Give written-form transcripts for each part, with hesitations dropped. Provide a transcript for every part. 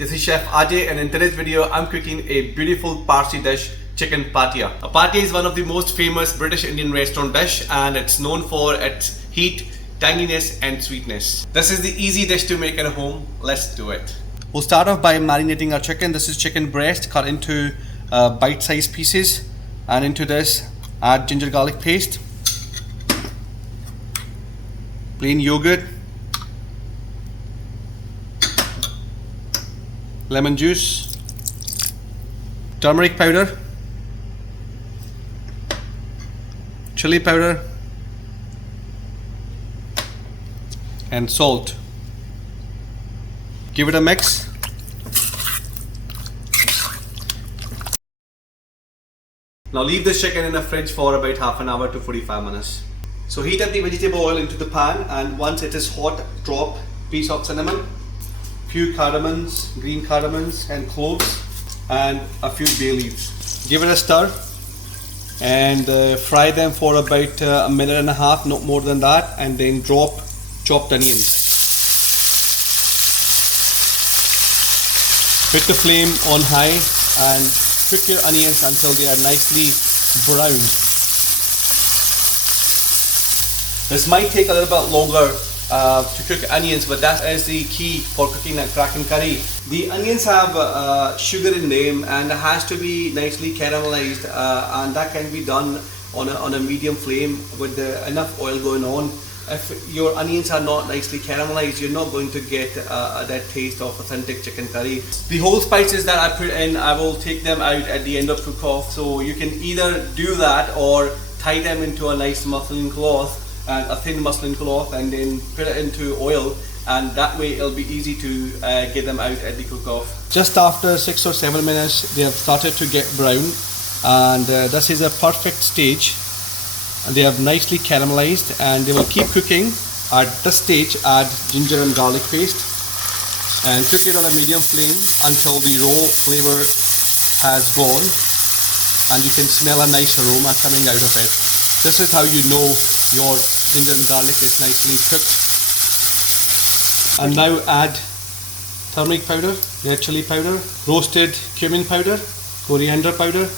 This is Chef Ajay, and in today's video I'm cooking a beautiful Parsi dish, chicken pathia. A pathia is one of the most famous British Indian restaurant dish, and it's known for its heat, tanginess and sweetness. This is the easy dish to make at home. Let's do it. We'll start off by marinating our chicken. This is chicken breast cut into bite-sized pieces, and into this add ginger garlic paste, plain yogurt, lemon juice, turmeric powder, chili powder and salt. Give it a mix. Now leave this chicken in the fridge for about half an hour to 45 minutes. So heat up the vegetable oil into the pan, and once it is hot, drop piece of cinnamon, few cardamoms, green cardamoms and cloves, and a few bay leaves. Give it a stir and fry them for about a minute and a half, not more than that, and then drop chopped onions. Put the flame on high and cook your onions until they are nicely browned. This might take a little bit longer to cook onions, but that is the key for cooking a Kraken curry. The onions have sugar in them and it has to be nicely caramelized, and that can be done on a medium flame with enough oil going on. If your onions are not nicely caramelized, you're not going to get that taste of authentic chicken curry. The whole spices that I put in, I will take them out at the end of cook-off, so you can either do that or tie them into a nice muslin cloth, and a thin muslin cloth, and then put it into oil, and that way it'll be easy to get them out at the cook-off. Just after 6 or 7 minutes they have started to get brown, and this is a perfect stage, and they have nicely caramelized, and they will keep cooking. At this stage add ginger and garlic paste and cook it on a medium flame until the raw flavor has gone and you can smell a nice aroma coming out of it. This is how you know your ginger and garlic is nicely cooked. And now add turmeric powder, red chili powder, roasted cumin powder, coriander powder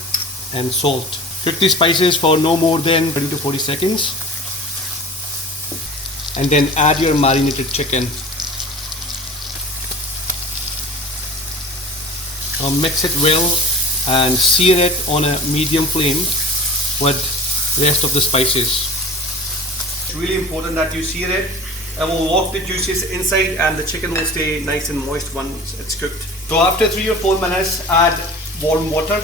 and salt. Cook the spices for no more than 30 to 40 seconds, and then add your marinated chicken. Now mix it well and sear it on a medium flame with the rest of the spices. It's really important that you sear it. It will lock the juices inside and the chicken will stay nice and moist once it's cooked. So after 3 or 4 minutes add warm water,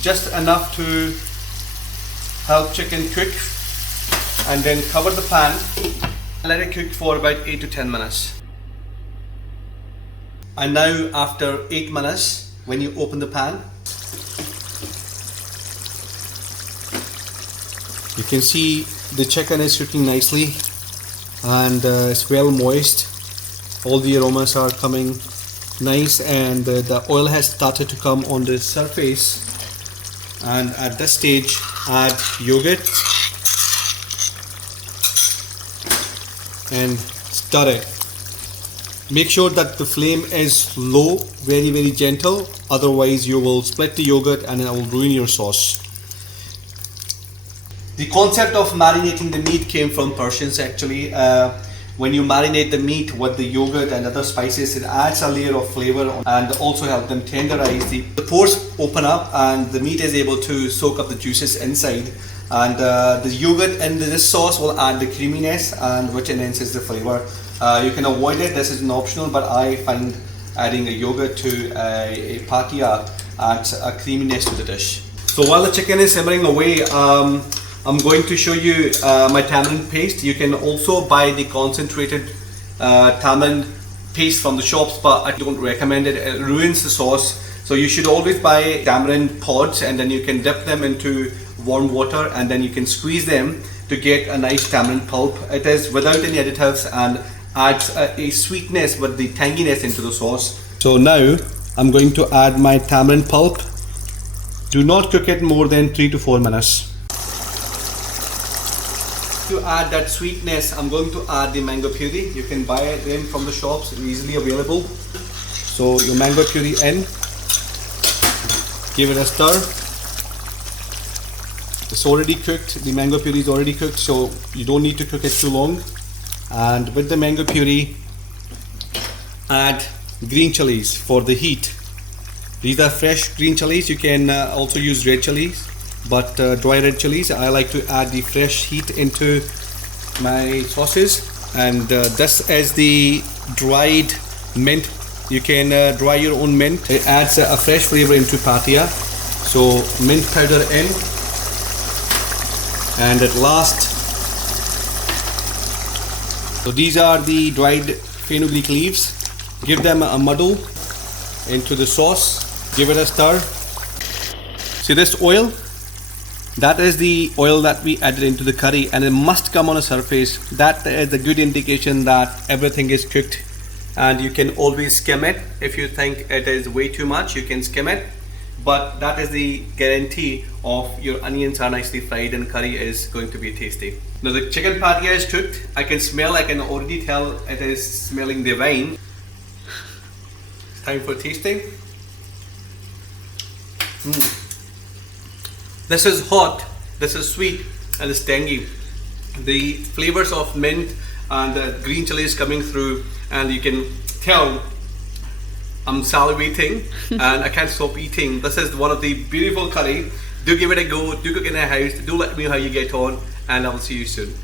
just enough to help chicken cook, and then cover the pan. Let it cook for about 8 to 10 minutes. And now after 8 minutes, when you open the pan, you can see the chicken is cooking nicely and it's well moist. All the aromas are coming nice, and the oil has started to come on the surface. And at this stage add yogurt and stir it. Make sure that the flame is low, very gentle, otherwise you will split the yogurt and it will ruin your sauce. The concept of marinating the meat came from Persians actually. When you marinate the meat with the yogurt and other spices, it adds a layer of flavor and also help them tenderize. The pores open up and the meat is able to soak up the juices inside, and the yogurt in this sauce will add the creaminess, and which enhances the flavor. You can avoid it, this is an optional, but I find adding a yogurt to a pathia adds a creaminess to the dish. So while the chicken is simmering away, I'm going to show you my tamarind paste. You can also buy the concentrated tamarind paste from the shops, but I don't recommend it. It ruins the sauce. So you should always buy tamarind pods, and then you can dip them into warm water and then you can squeeze them to get a nice tamarind pulp. It is without any additives and adds a sweetness with the tanginess into the sauce. So now I'm going to add my tamarind pulp. Do not cook it more than 3 to 4 minutes. To add that sweetness, I'm going to add the mango puree. You can buy them from the shops, easily available. So your mango puree in, give it a stir. It's already cooked, the mango puree is already cooked, so you don't need to cook it too long. And with the mango puree, add green chilies for the heat. These are fresh green chilies. You can also use red chilies, but dry red chilies. I like to add the fresh heat into my sauces. And this is the dried mint. You can dry your own mint. It adds a fresh flavor into pathia. So mint powder in, and at last, so these are the dried fenugreek leaves. Give them a muddle into the sauce. Give it a stir. See this oil? That is the oil that we added into the curry, and it must come on a surface. That is a good indication that everything is cooked. And you can always skim it. If you think it is way too much, you can skim it. But that is the guarantee of your onions are nicely fried and curry is going to be tasty. Now the chicken pathia is cooked. I can already tell it is smelling divine. It's time for tasting. This is hot, this is sweet, and it's tangy. The flavors of mint and the green chilies coming through, and you can tell I'm salivating and I can't stop eating. This is one of the beautiful curry. Do give it a go, do cook in a house, do let me know how you get on, and I will see you soon.